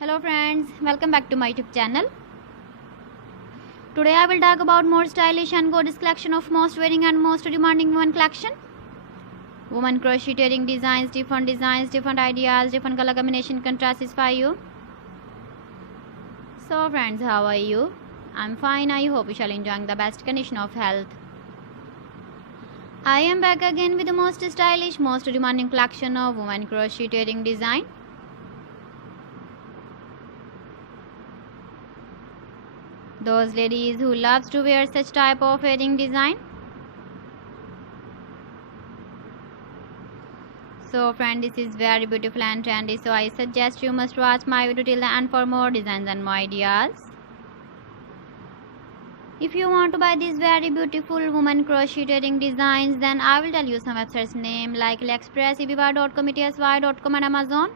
Hello friends, welcome back to my YouTube channel. Today I will talk about more stylish and gorgeous collection of most wearing and most demanding women collection. Women crocheting designs, different ideas, different color combination can satisfy you. So friends, how are you? I'm fine. I hope you shall enjoying the best condition of health. I am back again with the most stylish, most demanding collection of women crocheting design. Those ladies who loves to wear such type of wedding design. So friend, this is very beautiful and trendy, so I suggest you must watch my video till the end for more designs and more ideas. If you want to buy these very beautiful woman crocheting designs, then I will tell you some websites name like AliExpress, eBay.com, etsy.com and Amazon.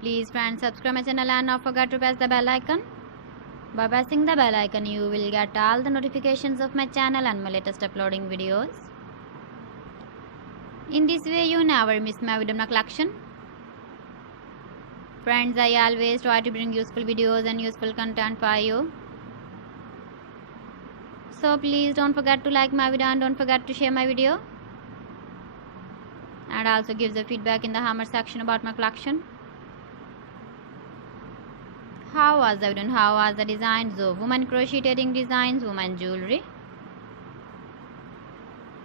Please friends, subscribe my channel and not forget to press the bell icon. By pressing the bell icon, you will get all the notifications of my channel and my latest uploading videos. In this way, you never miss my video collection. Friends, I always try to bring useful videos and useful content for you. So please don't forget to like my video and don't forget to share my video. And also give the feedback in the comment section about my collection. How was the video and how was the designs of women crocheting designs, women jewelry?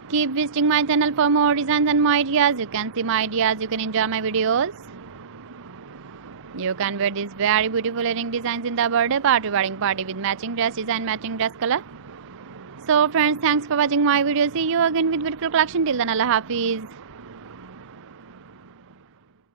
Keep visiting my channel for more designs and more ideas. You can see my ideas, you can enjoy my videos. You can wear these very beautiful wedding designs in the birthday party, wedding party with matching dress design, matching dress color. So friends, thanks for watching my video. See you again with beautiful collection. Till then, Allah Hafiz.